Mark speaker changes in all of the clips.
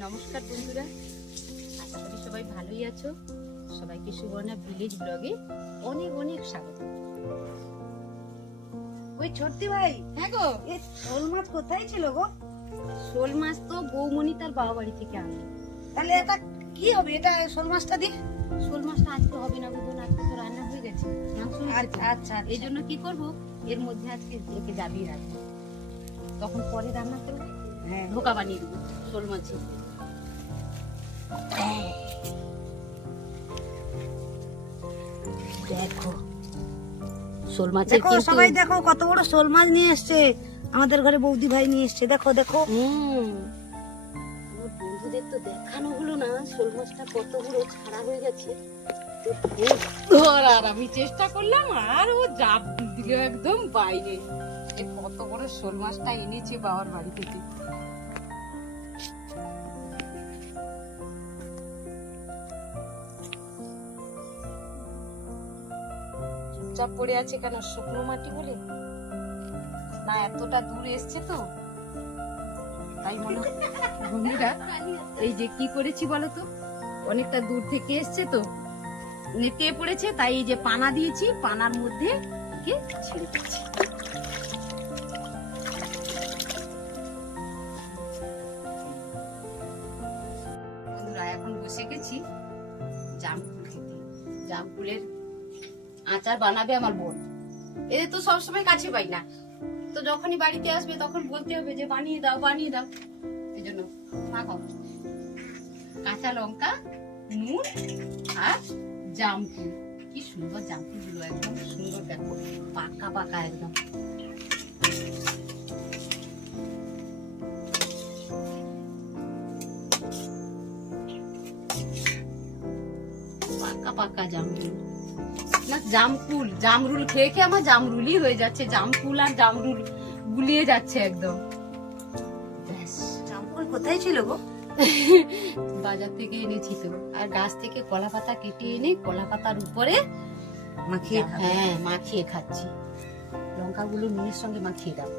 Speaker 1: নমস্কার বন্ধুরা আশা করি সবাই ভালোই আছো। সবাইকে সুবর্ণা ভিলেজ ব্লগে অনেক অনেক স্বাগত।
Speaker 2: ওই ছোট্টি ভাই
Speaker 1: হ্যাঁ গো
Speaker 2: এ শোল মাছ কোথায় ছিল গো?
Speaker 1: শোল মাছ তো বৌমণি তার বাবা বাড়ি থেকে আনলো।
Speaker 2: তাহলে এটা কি হবে? এটা শোল মাছটা দিয়ে
Speaker 1: শোল মাছটা আজকে হবে না বুঝুন আজকে তো রান্না হয়ে গেছে। মাংস গেছে।
Speaker 2: আচ্ছা আচ্ছা
Speaker 1: এই জন্য কি করব? এর মধ্যে আজকে একে জাবিয়ে রাখব। তখন পরে রান্না করব।
Speaker 2: হ্যাঁ।
Speaker 1: ধোকা বানিয়ে দেবো শোল মাছের।
Speaker 2: দেখো
Speaker 1: শোল মাছের
Speaker 2: দেখো সবাই দেখো কত বড় শোল মাছ নিয়ে এসছে। আমাদের ঘরে বৌদি ভাই নিয়ে এসছে দেখো দেখো।
Speaker 1: হুম। বন্ধুদের তো দেখানো হলো না শোল মাছটা কত বড় ছাড়া হয়ে গেছে। আর আমি চেষ্টা করলাম আর ও জাপ দিল একদম বাইরে। কত বড় শোল মাছটা এনেছে বাবার বাড়ি থেকে। চুপচাপ পড়ে আছে কেন, শুকনো মাটি বলে? না, এতটা দূর এসছে তো। তাই মনে বন্ধুরা, এই যে কি করেছি বলো তো? অনেকটা দূর থেকে এসছে তো। নেতে পড়েছে, তাই এই যে পানা দিয়েছি, পানার মধ্যে কে ছেড়ে দিচ্ছি বন্ধুরা, এখন বসে গেছি জামফুল খেতে। জামফুলের আচার বানাবে আমার বোন। এদের তো সবসময় কাছে পাই না। তো যখনই বাড়িতে আসবে তখন বলতে হবে যে, বানিয়ে দাও বানিয়ে দাও। এই জন্য মাখো কাঁচা লঙ্কা, নুন আর জামফুল। কি সুন্দর জামফুলগুলো একদম সুন্দর দেখো। পাকা পাকা একদম। পাকা পাকা জামরুল না জামকুল জামরুল খেয়ে খেয়ে আমার জামরুলই হয়ে যাচ্ছে। জামকুল আর জামরুল গুলিয়ে যাচ্ছে একদম।
Speaker 2: জামফল কোথায় ছিল গো?
Speaker 1: বাজার থেকে এনেছি তো। আর গাছ থেকে কলা পাতা কেটে এনে কলা পাতার উপরে
Speaker 2: মাখিয়ে
Speaker 1: হ্যাঁ মাখিয়ে খাচ্ছি। লঙ্কাগুলো নুনের সঙ্গে মাখিয়ে দাও।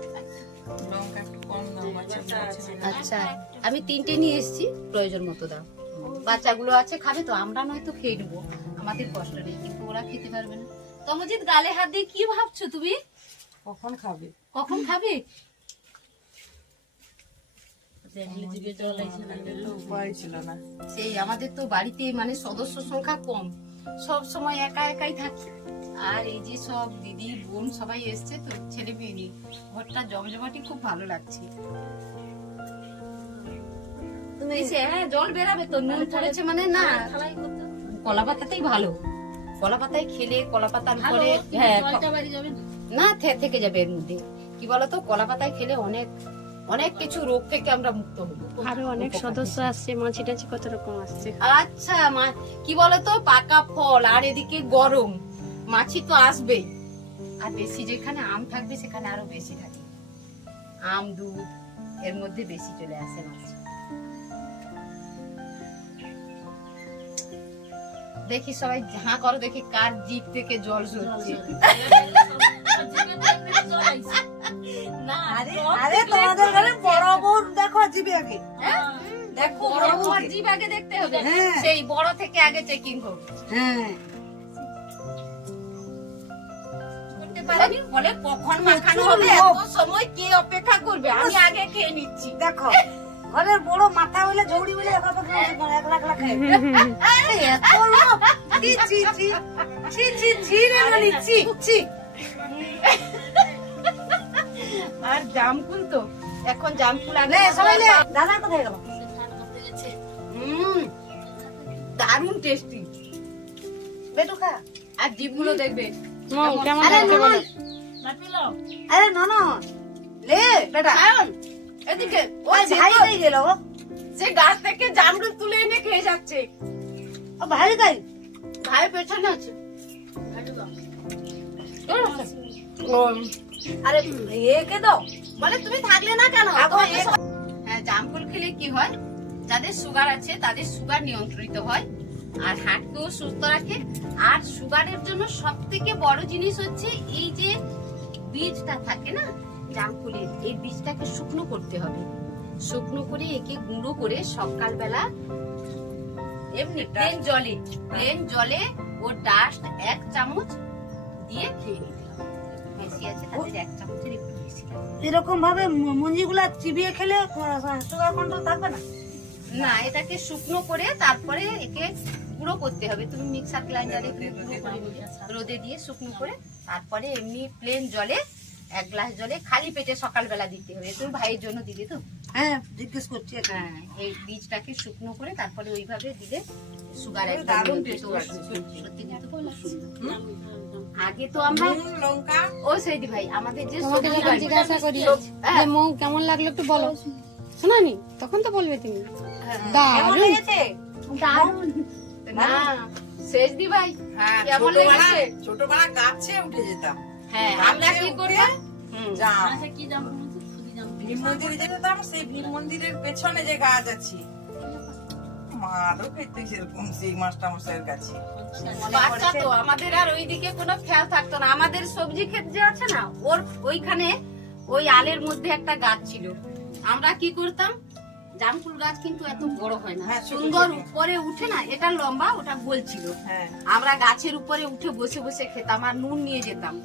Speaker 1: আচ্ছা আমি তিনটে নিয়ে এসেছি প্রয়োজন মতো দাও। বাচ্চাগুলো আছে খাবে তো আমরা নয়তো খেয়ে নেব। আমাদের কষ্ট নেই। ওরা খেতে পারবে না। তমজিৎ গালে হাত দিয়ে কি ভাবছ তুমি?
Speaker 2: কখন খাবে?
Speaker 1: কখন খাবে? সেই আমাদের তো বাড়িতে মানে সদস্য সংখ্যা কম। সব সময় একা একাই থাকি। আর এই যে সব দিদি বোন সবাই এসছে তো ছেলে মেয়ে নিয়ে। ঘরটা জমজমাটি খুব ভালো লাগছে। হ্যাঁ জল বেরাবে তো নুন পড়েছে মানে না। কলা পাতাতেই ভালো। কলা পাতায় খেলে কলা পাতার উপরে হ্যাঁ না থে- থেকে যাবে এর মধ্যে। কি বলতো কলা পাতায় খেলে অনেক অনেক কিছু রোগ থেকে আমরা মুক্ত হব।
Speaker 3: আরও অনেক সদস্য আসছে মাছি টাছি কত রকম আসছে।
Speaker 1: আচ্ছা মা কি বলতো পাকা ফল আর এদিকে গরম মাছি তো আসবেই। আর বেশি যেখানে আম থাকবে সেখানে আরও বেশি থাকে। আম দুধ এর মধ্যে বেশি চলে আসে মাছ। দেখি সবাই ঝাঁ করো দেখি কার জিপ থেকে জল ঝরছে।
Speaker 2: আরে তোমাদের ঘরে বড় দেখো জিবে আগে।
Speaker 1: হ্যাঁ?
Speaker 2: দেখো
Speaker 1: বড়
Speaker 2: বড়
Speaker 1: বড় আগে। দেখতে হবে।
Speaker 2: হ্যাঁ।
Speaker 1: সেই বড় থেকে আগে চেকিং
Speaker 2: হ্যাঁ।
Speaker 1: করতে পারেনি? কখন মাখানো হবে? এত সময় কে অপেক্ষা করবে? আমি আগে খেয়ে নিচ্ছি।
Speaker 2: দেখো ঘরের বড় মাথা হইলে ঝৌড়ি মিলে এক লাখ এক লাখ লাখ আরে এত লোভ। ছি, ছি, ছি। ছি, ছি, ছি রে মনি, ছি, ছি।
Speaker 1: আর জামকুল তো এখন জামকুল আগে
Speaker 2: সবাই নে। দাদা কোথায় গেল
Speaker 1: হুম দারুণ টেস্টি
Speaker 2: বেটু খা
Speaker 1: আর জিভগুলো দেখবে
Speaker 3: কেমন
Speaker 2: আরে ননন আরে ননন লে বেটা
Speaker 1: এদিকে
Speaker 2: ওই ভাই গেল? ও?
Speaker 1: সে গাছ থেকে জামরুল তুলে এনে খেয়ে যাচ্ছে।
Speaker 2: ও ভাই কই?
Speaker 1: ভাই পেছনে আছে।
Speaker 2: আরে একে দাও
Speaker 1: বলে তুমি থাকলে না কেন? হ্যাঁ জামফল খেলে কি হয়? যাদের সুগার আছে তাদের সুগার নিয়ন্ত্রিত হয়। আর হার্টকেও সুস্থ রাখে। আর সুগারের জন্য সব থেকে বড় জিনিস হচ্ছে এই যে বীজটা থাকে না জামফুলের এই বীজটাকে শুকনো করতে হবে। শুকনো করে একে গুঁড়ো করে সকালবেলা এমনি প্লেন জলে প্লেন জলে ও ডাস্ট এক চামচ দিয়ে খেয়ে নিতে হবে। বেশি আছে তাদের এক চামচের একটু বেশি
Speaker 2: এরকম ভাবে মঞ্জি গুলা চিবিয়ে খেলে সুগার কন্ট্রোল থাকবে না?
Speaker 1: না এটাকে শুকনো করে তারপরে একে গুঁড়ো করতে হবে। তুমি মিক্সার গ্রাইন্ডারে করে রোদে দিয়ে শুকনো করে তারপরে এমনি প্লেন জলে এক গ্লাস জলে খালি পেটে সকালবেলা দিতে হবে। তোর ভাইয়ের জন্য দিবি তো।
Speaker 2: হ্যাঁ জিজ্ঞেস করছি
Speaker 1: হ্যাঁ এই বীজটাকে শুকনো করে তারপরে ওইভাবে দিলে সুগার একদম। সত্যি। আগে তো আমরা
Speaker 4: লঙ্কা?
Speaker 1: ও সেইদি ভাই আমাদের যে
Speaker 3: তোমাকে
Speaker 1: সবজি
Speaker 3: যখন
Speaker 1: বাড়ি-
Speaker 3: জিজ্ঞাসা করি
Speaker 1: সব- হ্যাঁ,
Speaker 3: যে মৌ কেমন লাগল একটু বলো। শোনানি? তখন তো বলবে তুমি।
Speaker 2: কেমন
Speaker 3: দারুণ।
Speaker 2: লেগেছে?
Speaker 1: দারুণ। না শেষদি ভাই
Speaker 4: হ্যাঁ
Speaker 1: কেমন
Speaker 4: ছোটবেলা
Speaker 1: লেগেছে?
Speaker 4: ছোটবেলা গাছে উঠে যেতাম।
Speaker 1: হ্যাঁ আমরা
Speaker 4: গাছে
Speaker 1: কি
Speaker 4: উঠে
Speaker 1: করতাম হুম।
Speaker 4: জাম ভীম মন্দিরে যেতাম সেই ভীম মন্দিরের পেছনে যে গাছ আছে। মারও খেতে সেরকম সেই মাস্টার মশাইয়ের কাছে
Speaker 1: বাচ্চা তো আমাদের আর ওইদিকে কোনো খেয়াল থাকতো না। আমাদের সবজি ক্ষেত যে আছে না ওর ওইখানে ওই আলের মধ্যে একটা গাছ ছিল। আমরা কি করতাম জামকুল গাছ কিন্তু এত বড় হয় না।
Speaker 4: হ্যাঁ,
Speaker 1: সুন্দর উপরে উঠে না এটা লম্বা ওটা গোল ছিল।
Speaker 4: হ্যাঁ।
Speaker 1: আমরা গাছের উপরে উঠে বসে বসে খেতাম আর নুন নিয়ে যেতাম।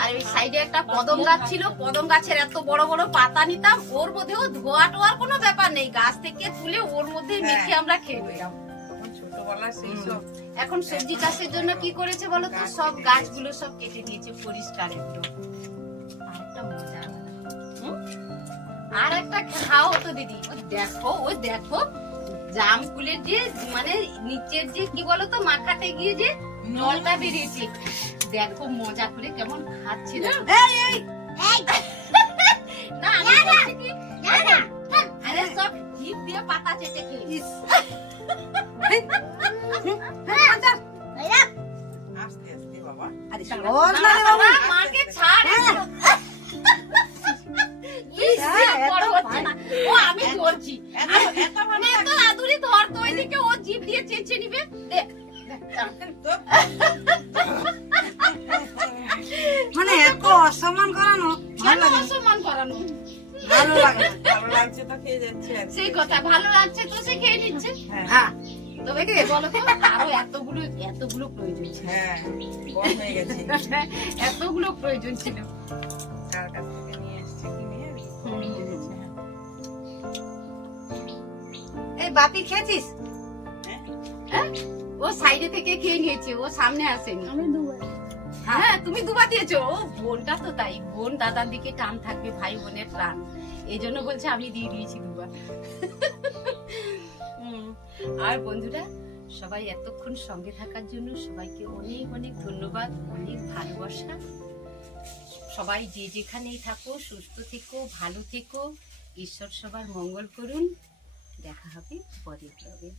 Speaker 1: আর ওই সাইডে একটা কদম গাছ ছিল। কদম গাছের এত বড় বড় পাতা নিতাম ওর মধ্যেও ধোয়া টোয়ার কোনো ব্যাপার নেই। গাছ থেকে তুলে ওর মধ্যে
Speaker 4: হ্যাঁ।
Speaker 1: মেখে আমরা খেয়ে
Speaker 4: সব
Speaker 1: এখন সবজি চাষের জন্য কি করেছে বলো তো? সব গাছগুলো সব কেটে দিয়েছে পরিষ্কার একটা? আর একটা খাও তো দিদি। ও দেখো ও দেখো জাম ফুলের যে মানে নিচের যে কি বলতো মাখাতে গিয়ে যে জলটা বেরিয়েছে। দেখো মজা করে কেমন খাচ্ছে না। আমি আরে সব দিয়ে পাতা চেটে
Speaker 4: আস্তে আস্তে বাবা।
Speaker 2: আরে বাবু
Speaker 1: মাকে ছাড়। ধরছি।
Speaker 4: এত
Speaker 1: আদুরি ধর তো ওইদিকে ও জিভ দিয়ে চেঁচে নিবে। দে, দে,
Speaker 4: তো
Speaker 2: মানে এত অসম্মান করানো ভালো
Speaker 1: অসম্মান করানো?
Speaker 2: ভালো লাগে
Speaker 4: ভালো লাগছে তো খেয়ে যাচ্ছে
Speaker 1: সেই কথা ভালো লাগছে তো সে খেয়ে নিচ্ছে।
Speaker 4: হ্যাঁ।
Speaker 2: হ্যাঁ
Speaker 1: তবে কি বলো তো আরও এতগুলো এতগুলো প্রয়োজন ছিল।
Speaker 4: হ্যাঁ বড় হয়ে গেছে।
Speaker 1: এতগুলো প্রয়োজন ছিল।
Speaker 4: কার কাছ থেকে নিয়ে এসছে কি। নিয়ে হ্যাঁ।
Speaker 2: এই বাপি খেয়েছিস?
Speaker 1: হ্যাঁ? ও সাইডে থেকে খেয়ে নিয়েছে ও সামনে আসেনি। হ্যাঁ তুমি দুবার দিয়েছ। ও বোনটা তো তাই বোন দাদার দিকে টান থাকবে ভাই বোনের টান। এই জন্য বলছে আমি দিয়ে দিয়েছি দুবার। আর বন্ধুরা সবাই এতক্ষণ সঙ্গে থাকার জন্য সবাইকে অনেক অনেক ধন্যবাদ অনেক ভালোবাসা। সবাই যে যেখানেই থাকো সুস্থ থেকো ভালো থেকো। ঈশ্বর সবার মঙ্গল করুন। দেখা হবে পরের ব্লগে